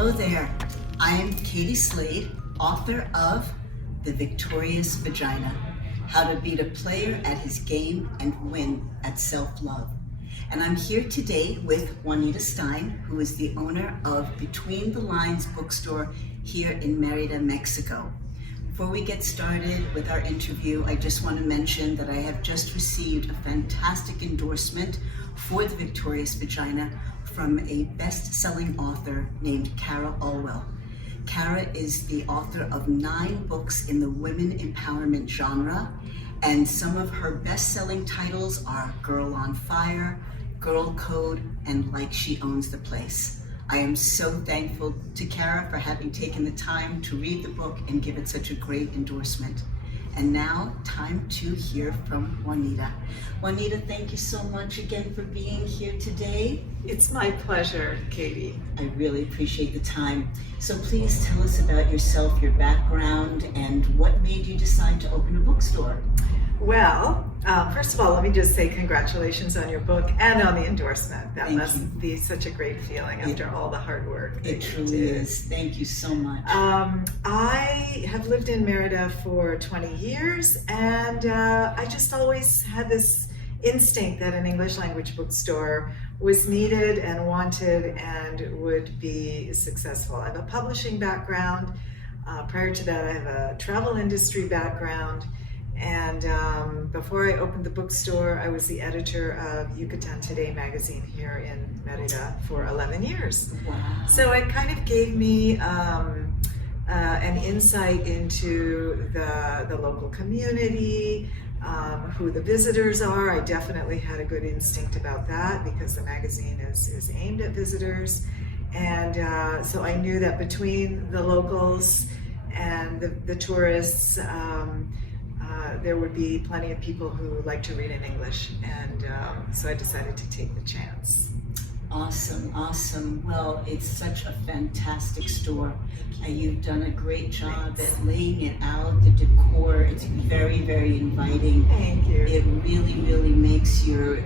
Hello there. I am Katie Slade, author of The Victorious Vagina, How to Beat a Player at His Game and Win at Self-Love. And I'm here today with Juanita Stein, who is the owner of Between the Lines bookstore here in Mérida, Mexico. Before we get started with our interview, I just want to mention that I have just received a fantastic endorsement for The Victorious Vagina from a best-selling author named Cara Alwell. Cara is the author of 9 books in the women empowerment genre, and some of her best-selling titles are Girl on Fire, Girl Code, and Like She Owns the Place. I am so thankful to Cara for having taken the time to read the book and give it such a great endorsement. And now, time to hear from Juanita. Juanita, thank you so much again for being here today. It's my pleasure, Katie. I really appreciate the time. So please tell us about yourself, your background, and what made you decide to open a bookstore. Well, first of all, let me just say congratulations on your book and on the endorsement. That must be such a great feeling after all the hard work. It truly is. Thank you so much. I have lived in Mérida for 20 years, and I just always had this instinct that an English language bookstore was needed and wanted and would be successful. I have a publishing background. Prior to that, I have a travel industry background. And before I opened the bookstore, I was the editor of Yucatan Today magazine here in Mérida for 11 years. Wow. So it kind of gave me an insight into the local community, who the visitors are. I definitely had a good instinct about that because the magazine is aimed at visitors. And so I knew that between the locals and the tourists, there would be plenty of people who like to read in English, and so I decided to take the chance. Awesome, awesome. Well, it's such a fantastic store. You've done a great job at laying it out, the decor. It's very, very inviting. Thank you. It really, really makes your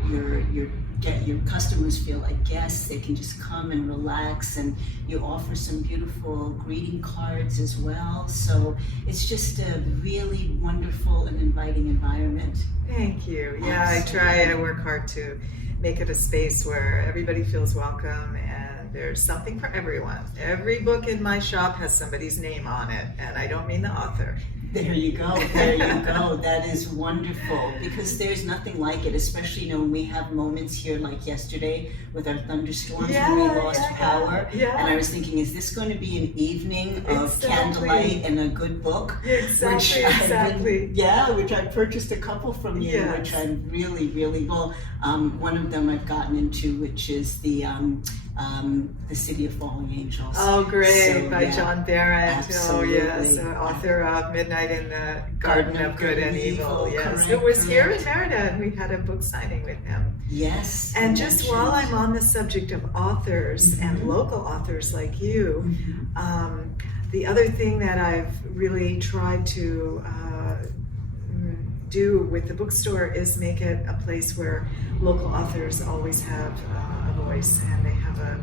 customers feel like guests. They can just come and relax, and you offer some beautiful greeting cards as well. So it's just a really wonderful and inviting environment. Thank you. Yeah, Absolutely. I work hard to make it a space where everybody feels welcome and there's something for everyone. Every book in my shop has somebody's name on it, and I don't mean the author. There you go, there you go. That is wonderful, because there's nothing like it, especially when we have moments here like yesterday with our thunderstorms when we lost power. Yeah. And I was thinking, is this going to be an evening of candlelight and a good book? Exactly. Which I purchased a couple from you, which I'm really, really, one of them I've gotten into, which is the City of Falling Angels. Oh, great, by John Barrett. Absolutely. Oh, yes, author of Midnight in the Garden of Good and Evil. Yes, Correct, it was here in Mérida, and we had a book signing with him. Yes. And just while I'm on the subject of authors and local authors like you, the other thing that I've really tried to do with the bookstore is make it a place where local authors always have a voice, and they have a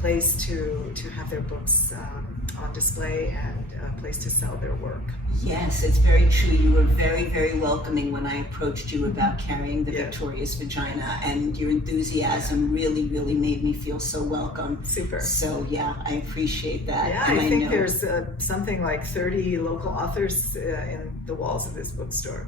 place to have their books on display and a place to sell their work. Yes, it's very true. You were very, very welcoming when I approached you about carrying the Victorious Vagina, and your enthusiasm really, really made me feel so welcome. Super. So I appreciate that. Yeah, and I think there's something like 30 local authors in the walls of this bookstore.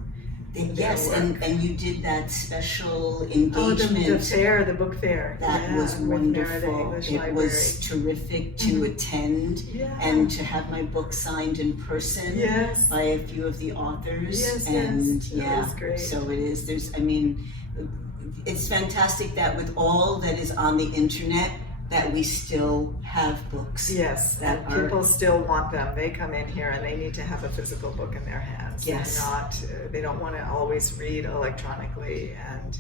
Yes, and you did that special engagement. The book fair. That was wonderful. It was terrific to attend and to have my book signed in person by a few of the authors. And that was great. So it is. It's fantastic that with all that is on the internet, that we still have books. Yes, and people still want them. They come in here and they need to have a physical book in their hands. Yes. They don't want to always read electronically, and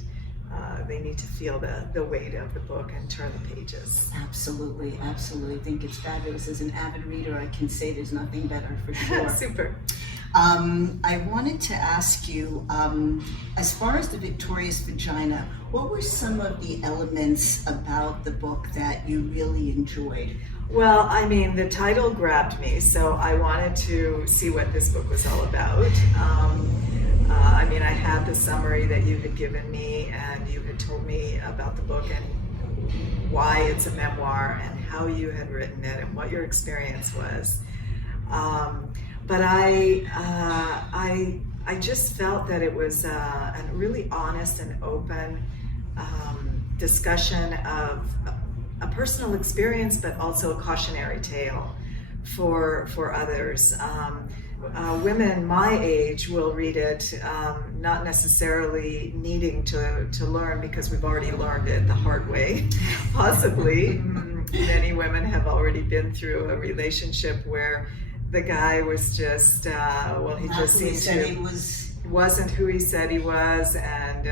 they need to feel the weight of the book and turn the pages. Absolutely, absolutely. I think it's fabulous. As an avid reader, I can say there's nothing better for sure. Super. I wanted to ask you, as far as the Victorious Vagina, what were some of the elements about the book that you really enjoyed? Well, I mean, the title grabbed me, so I wanted to see what this book was all about. I mean, I had the summary that you had given me, and you had told me about the book and why it's a memoir and how you had written it and what your experience was. But I just felt that it was a really honest and open discussion of a personal experience, but also a cautionary tale for others. Women my age will read it, not necessarily needing to learn, because we've already learned it the hard way, possibly. Many women have already been through a relationship where the guy was just, he just seemed to, wasn't who he said he was, and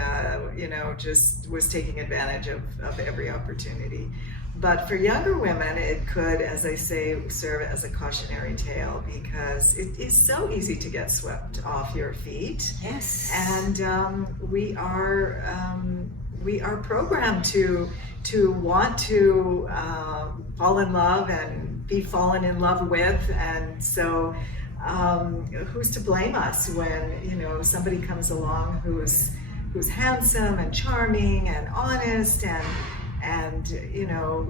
just was taking advantage of every opportunity. But for younger women, it could, as I say, serve as a cautionary tale, because it is so easy to get swept off your feet. Yes. And we are programmed to want to fall in love and be fallen in love with, and so who's to blame us when somebody comes along who's handsome and charming and honest and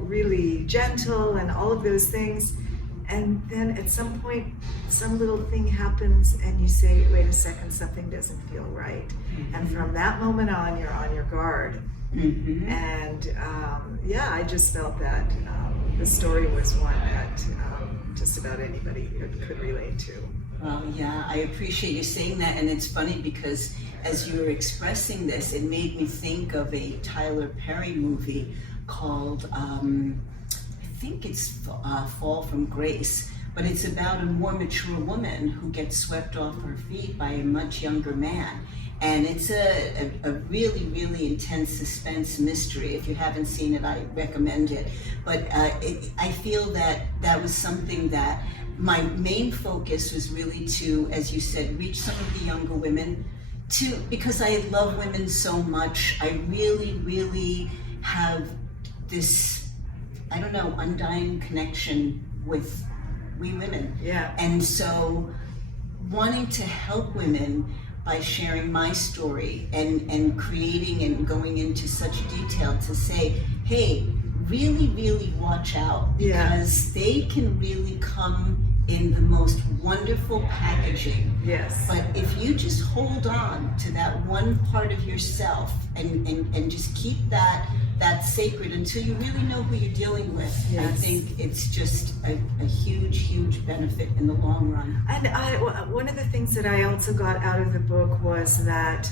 really gentle and all of those things, and then at some point some little thing happens and you say, wait a second, something doesn't feel right. Mm-hmm. And from that moment on, you're on your guard. Mm-hmm. And I just felt that the story was one that just about anybody could relate to. Well, yeah, I appreciate you saying that, and it's funny because as you were expressing this, it made me think of a Tyler Perry movie called, I think it's Fall from Grace, but it's about a more mature woman who gets swept off her feet by a much younger man. And it's a really, really intense suspense mystery. If you haven't seen it, I recommend it. But I feel that was something that my main focus was really to, as you said, reach some of the younger women, because I love women so much. I really, really have this, undying connection with we women. Yeah. And so wanting to help women by sharing my story and creating and going into such detail to say, hey, really, really watch out, because they can really come in the most wonderful packaging. Yes. But if you just hold on to that one part of yourself and just keep that sacred until you really know who you're dealing with, yes. I think it's just a huge, huge benefit in the long run. And one of the things that I also got out of the book was that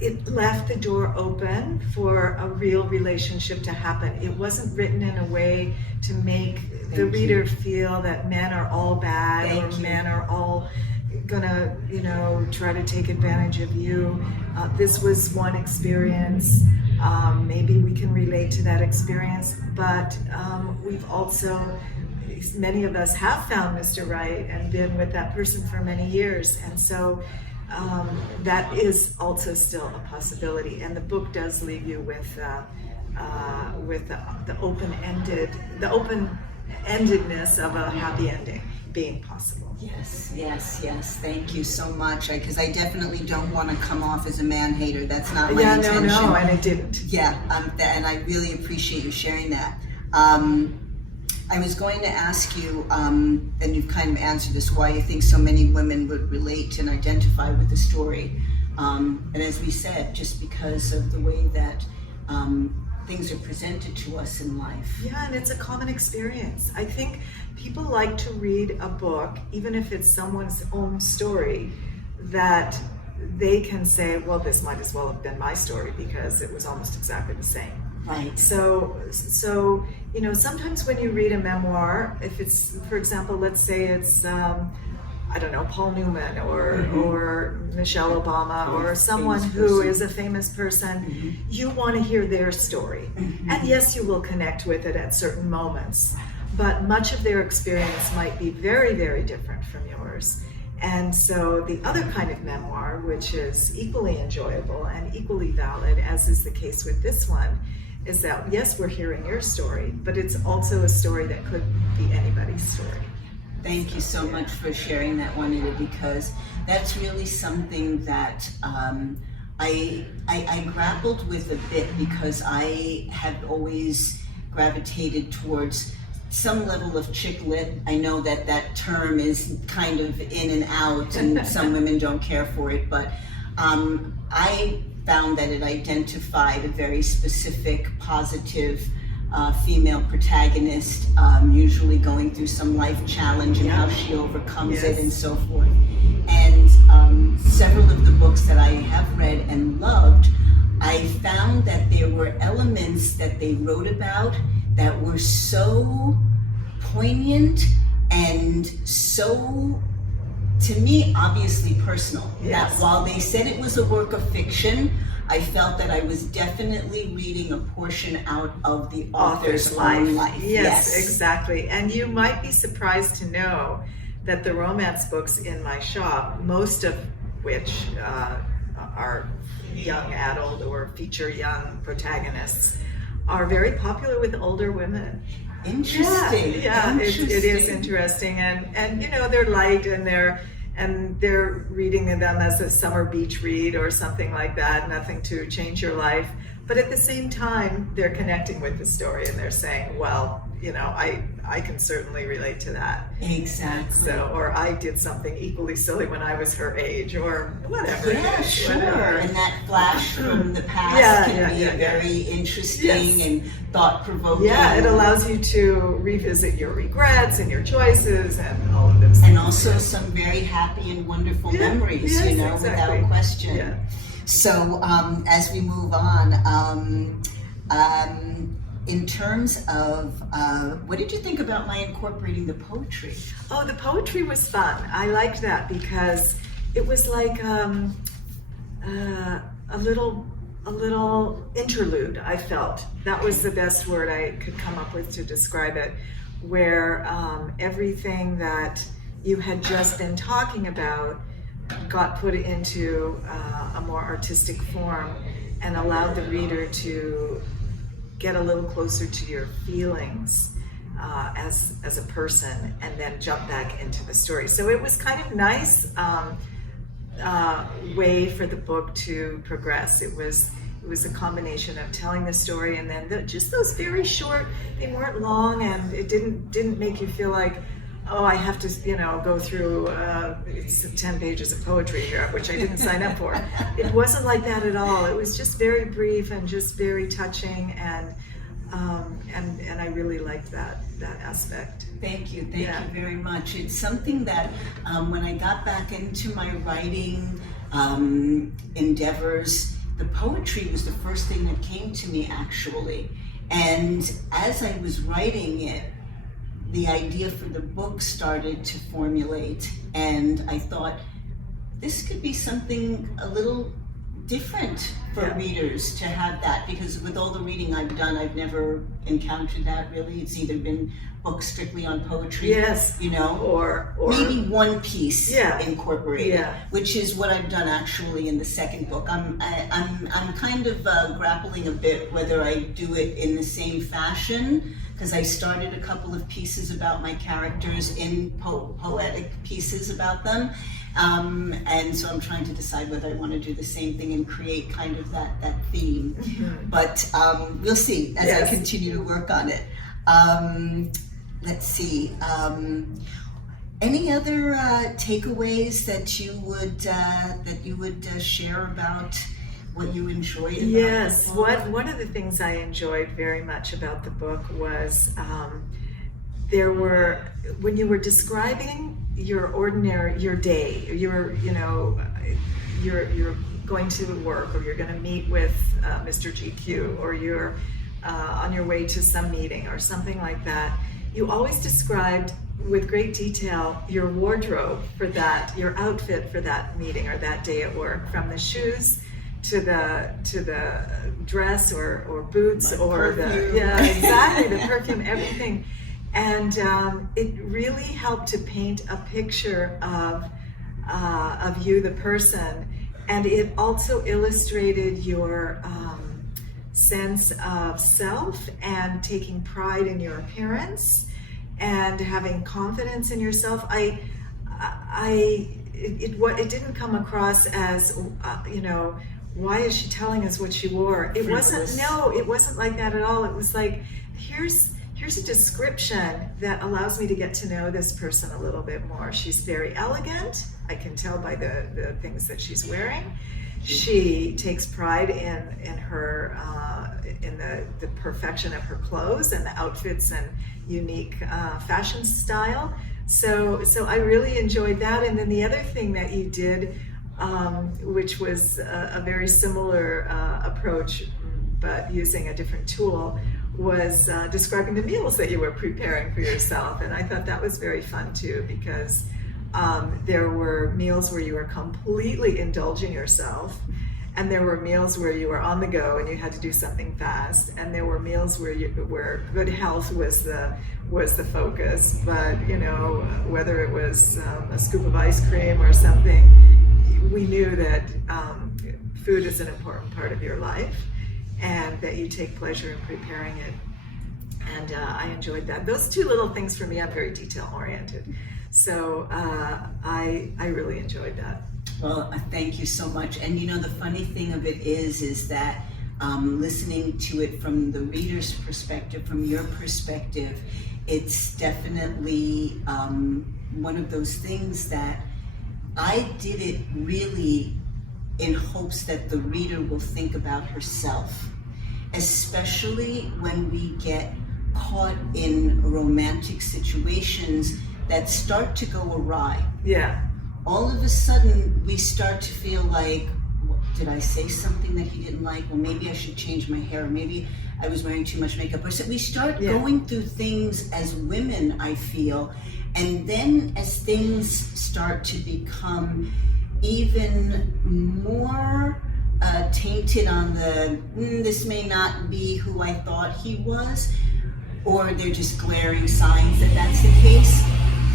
it left the door open for a real relationship to happen. It wasn't written in a way to make the reader feel that men are all bad or men are all gonna, try to take advantage of you. This was one experience. Maybe we can relate to that experience, but we've also, many of us have found Mr. Right and been with that person for many years, and so that is also still a possibility. And the book does leave you with the open-endedness of a happy ending being possible. Yes. Thank you so much. Because I definitely don't want to come off as a man hater. That's not my intention. No, and it didn't. Yeah, and I really appreciate you sharing that. I was going to ask you, and you've kind of answered this, why you think so many women would relate and identify with the story. And as we said, just because of the way that things are presented to us in life. Yeah, and it's a common experience. I think people like to read a book, even if it's someone's own story, that they can say, well, this might as well have been my story because it was almost exactly the same. Right. So sometimes when you read a memoir, if it's, for example, let's say it's, Paul Newman or Michelle Obama or someone who is a famous person, you want to hear their story. And yes, you will connect with it at certain moments, but much of their experience might be very, very different from yours. And so the other kind of memoir, which is equally enjoyable and equally valid, as is the case with this one, is that, yes, we're hearing your story, but it's also a story that could be anybody's story. Thank you so much for sharing that, Juanita, because that's really something that I grappled with a bit, because I have always gravitated towards some level of chick lit. I know that that term is kind of in and out, and some women don't care for it, but I found that it identified a very specific, positive female protagonist, usually going through some life challenge and how she overcomes it and so forth. And several of the books that I have read and loved, I found that there were elements that they wrote about that were so poignant and so, to me, obviously personal. That while they said it was a work of fiction, I felt that I was definitely reading a portion out of the author's own life. Yes, exactly. And you might be surprised to know that the romance books in my shop, most of which are young adult or feature young protagonists, are very popular with older women. Interesting. Yeah, it is interesting, and you know, they're light, and they're reading them as a summer beach read or something like that, nothing to change your life. But at the same time, they're connecting with the story, and they're saying, well, you know, I can certainly relate to that. Exactly. So, or I did something equally silly when I was her age, or whatever. Yeah, sure. Whatever. And that flash from the past can be very interesting and thought-provoking. Yeah, it allows you to revisit your regrets and your choices and all of those things. And also some very happy and wonderful memories, you know, without question. Yeah. So as we move on, in terms of, what did you think about my incorporating the poetry? Oh, the poetry was fun. I liked that because it was like a little interlude, I felt. That was the best word I could come up with to describe it, where everything that you had just been talking about got put into a more artistic form and allowed the reader to get a little closer to your feelings as a person, and then jump back into the story. So it was kind of nice way for the book to progress. It was a combination of telling the story and then just those very short. They weren't long, and it didn't make you feel like, oh, I have to, you know, go through 10 pages of poetry here, which I didn't sign up for. It wasn't like that at all. It was just very brief and just very touching, and I really liked that aspect. Thank you very much. It's something that when I got back into my writing endeavors, the poetry was the first thing that came to me, actually. And as I was writing it, the idea for the book started to formulate, and I thought this could be something a little different for readers to have that, because with all the reading I've done, I've never encountered that really. It's either been books strictly on poetry, you know, or maybe one piece incorporated, which is what I've done actually in the second book. I'm kind of grappling a bit whether I do it in the same fashion, because I started a couple of pieces about my characters in poetic pieces about them. And so I'm trying to decide whether I want to do the same thing and create kind of that theme. But we'll see as I continue to work on it. Let's see. Any other takeaways that you would share about what you enjoyed about Yes, the book? one of the things I enjoyed very much about the book was there were, when you were describing your day, you're going to work, or you're going to meet with Mr. GQ, or you're on your way to some meeting or something like that, you always described with great detail your wardrobe for that, your outfit for that meeting or that day at work, from the shoes to the dress or boots, or perfume. the perfume, everything. And it really helped to paint a picture of you, the person, and it also illustrated your sense of self and taking pride in your appearance and having confidence in yourself. It didn't come across as why is she telling us what she wore? It wasn't. No, it wasn't like that at all. It was like, here's a description that allows me to get to know this person a little bit more. She's very elegant. I can tell by the things that she's wearing. She takes pride in her in the perfection of her clothes and the outfits and unique fashion style. So I really enjoyed that. And then the other thing that you did, which was a very similar approach, but using a different tool, was describing the meals that you were preparing for yourself. And I thought that was very fun too, because there were meals where you were completely indulging yourself, and there were meals where you were on the go and you had to do something fast, and there were meals where good health was the focus. But whether it was a scoop of ice cream or something, we knew that food is an important part of your life, and that you take pleasure in preparing it. And I enjoyed that. Those two little things for me, I'm very detail oriented. So I really enjoyed that. Well, thank you so much. And the funny thing of it is that listening to it from the reader's perspective, from your perspective, it's definitely one of those things that I did it really in hopes that the reader will think about herself, especially when we get caught in romantic situations that start to go awry. Yeah. All of a sudden, we start to feel like, did I say something that he didn't like? Well, maybe I should change my hair. Maybe I was wearing too much makeup. Or so we start going through things as women, I feel. And then as things start to become even more tainted on this may not be who I thought he was, or they're just glaring signs that that's the case,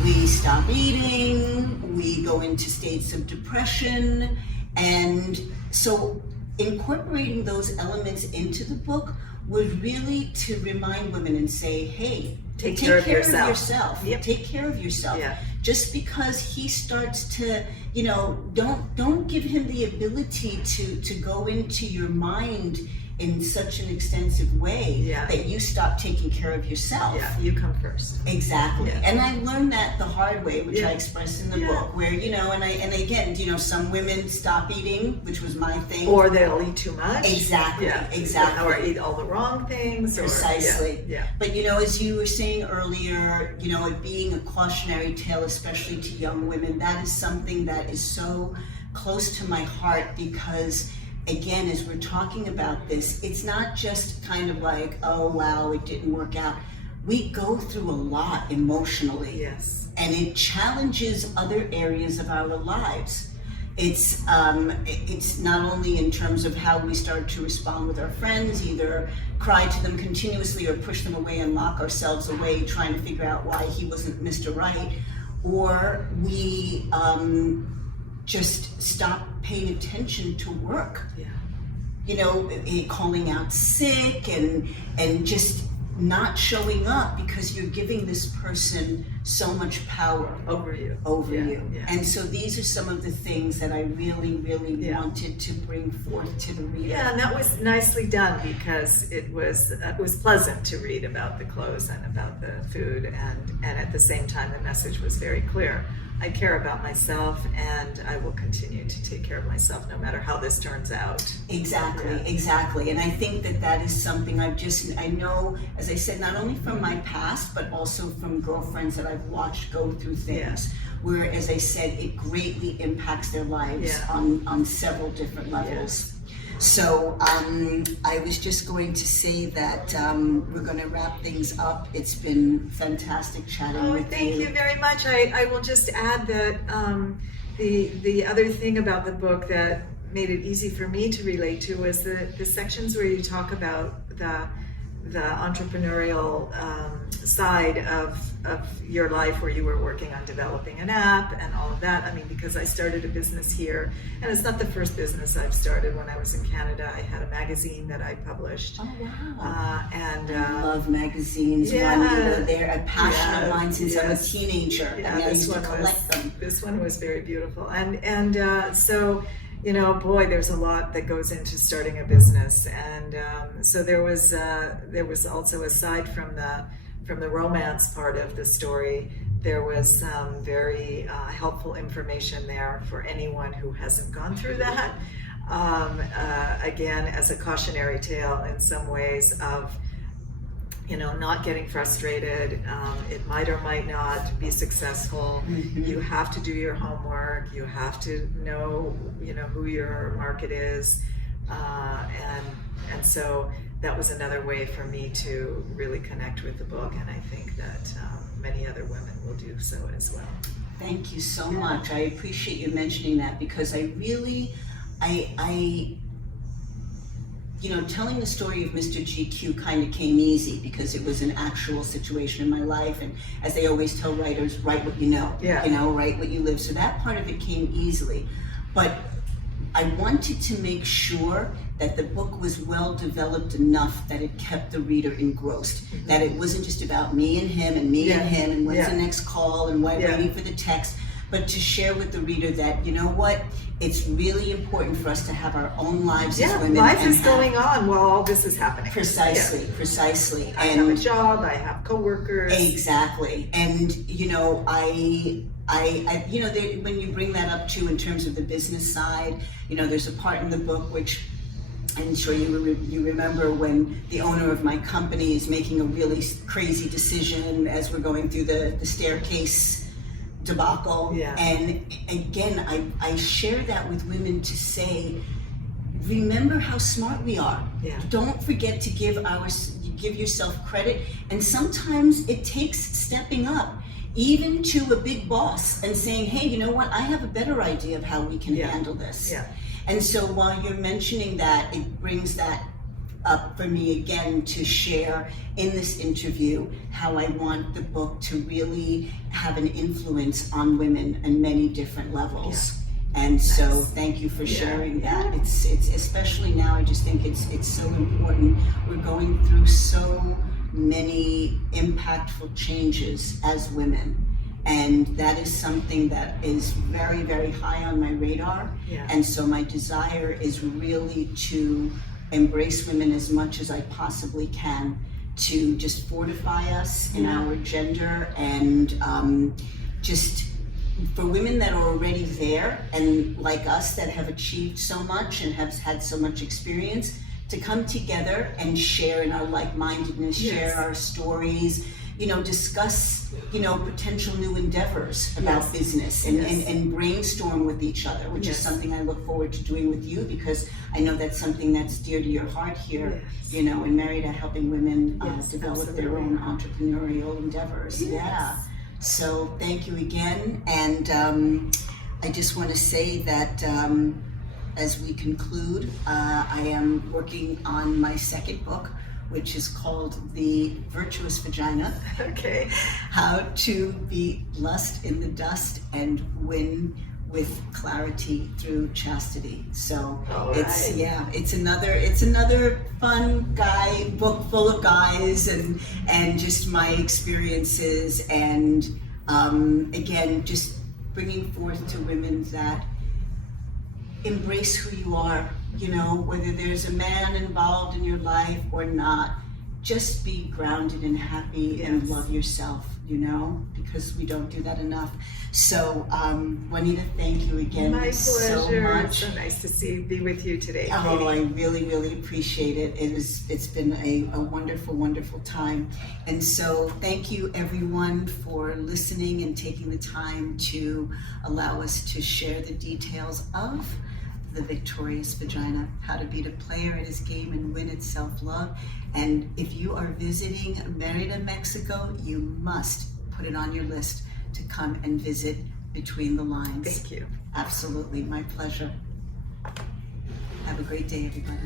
we stop eating, we go into states of depression. And so incorporating those elements into the book was really to remind women and say, hey, take care of yourself. Yep. Take care of yourself. Yeah. Just because he starts to, don't give him the ability to go into your mind in such an extensive way that you stop taking care of yourself. Yeah, you come first. Exactly. Yeah. And I learned that the hard way, which I expressed in the book, where, and again, some women stop eating, which was my thing. Or they'll eat too much. Exactly. Yeah. Exactly. Or eat all the wrong things. Precisely. Yeah. But, as you were saying earlier, it being a cautionary tale, especially to young women, that is something that is so close to my heart, because again, as we're talking about this, it's not just kind of like, oh, wow, it didn't work out. We go through a lot emotionally. Yes. And it challenges other areas of our lives. It's not only in terms of how we start to respond with our friends, either cry to them continuously or push them away and lock ourselves away trying to figure out why he wasn't Mr. Right, or we just stop paying attention to work. Calling out sick and just not showing up because you're giving this person so much power over you. Yeah. And so these are some of the things that I really, really wanted to bring forth to the reader. Yeah, and that was nicely done, because it was pleasant to read about the clothes and about the food, and at the same time the message was very clear. I care about myself, and I will continue to take care of myself no matter how this turns out. Exactly. And I think that is something I know, as I said, not only from my past, but also from girlfriends that I've watched go through things where, as I said, it greatly impacts their lives on several different levels. So I was just going to say that we're going to wrap things up. It's been fantastic chatting with you. Thank you very much. I will just add that the other thing about the book that made it easy for me to relate to was the sections where you talk about entrepreneurial side of your life, where you were working on developing an app and all of that. I mean, because I started a business here, and it's not the first business I've started. When I was in Canada, I had a magazine that I published. Oh, wow. And I love magazines. yeah. They're a passion of mine since I'm a Yes. teenager. Yeah, I mean, I this used to one collect them. This one was very beautiful, and so, you know, boy, there's a lot that goes into starting a business, and so there was also, aside from the romance part of the story, there was some very helpful information there for anyone who hasn't gone through that. Again, as a cautionary tale in some ways of, you know, not getting frustrated. It might or might not be successful. Mm-hmm. You have to do your homework. You have to know, you know, who your market is, and so that was another way for me to really connect with the book, and I think that many other women will do so as well. Thank you so much. I appreciate you mentioning that, because I really, you know, telling the story of Mr. GQ kind of came easy because it was an actual situation in my life, and as they always tell writers, write what you know, Yeah. you know, write what you live. So that part of it came easily, but I wanted to make sure that the book was well developed enough that it kept the reader engrossed, that it wasn't just about me and him and me and him and when's the next call and waiting for the text, but to share with the reader that, you know what, it's really important for us to have our own lives as women. Life and is going on while all this is happening. Precisely. I have a job, I have coworkers. Exactly. And, you know, I you know, when you bring that up too, in terms of the business side, you know, there's a part in the book which I'm sure you remember, when the owner of my company is making a really crazy decision as we're going through the staircase debacle. Yeah. And again, I share that with women to say, remember how smart we are. Yeah. Don't forget to give yourself credit, and sometimes it takes stepping up, even to a big boss, and saying, hey, you know what, I have a better idea of how we can handle this. Yeah. And so while you're mentioning that, it brings that up for me again to share in this interview how I want the book to really have an influence on women in many different levels. Yeah. And so thank you for sharing that. It's especially now, I just think it's so important. We're going through so many impactful changes as women. And that is something that is very, very high on my radar. Yeah. And so my desire is really to embrace women as much as I possibly can, to just fortify us in our gender, and just for women that are already there and like us that have achieved so much and have had so much experience, to come together and share in our like-mindedness, share our stories, you know, discuss, you know, potential new endeavors about business, and brainstorm with each other, which is something I look forward to doing with you, because I know that's something that's dear to your heart here, you know, and Merida, helping women develop their own entrepreneurial endeavors. Yeah. So thank you again. And I just want to say that as we conclude, I am working on my second book, which is called The Virtuous Vagina. Okay. How to be lust in the dust and win with clarity through chastity. So it's another fun book full of guys and just my experiences, and again, just bringing forth to women that embrace who you are, you know, whether there's a man involved in your life or not, just be grounded and happy and love yourself, you know, because we don't do that enough. So, Juanita, thank you again. My so pleasure. much. It's so nice to be with you today, Katie. Oh, I really, really appreciate it. It's been a wonderful, wonderful time. And so thank you everyone for listening and taking the time to allow us to share the details of The Victorious Vagina, how to beat a player at his game and win at self-love. And if you are visiting Merida, Mexico, you must put it on your list to come and visit Between the Lines. Thank you. Absolutely, my pleasure. Have a great day, everybody.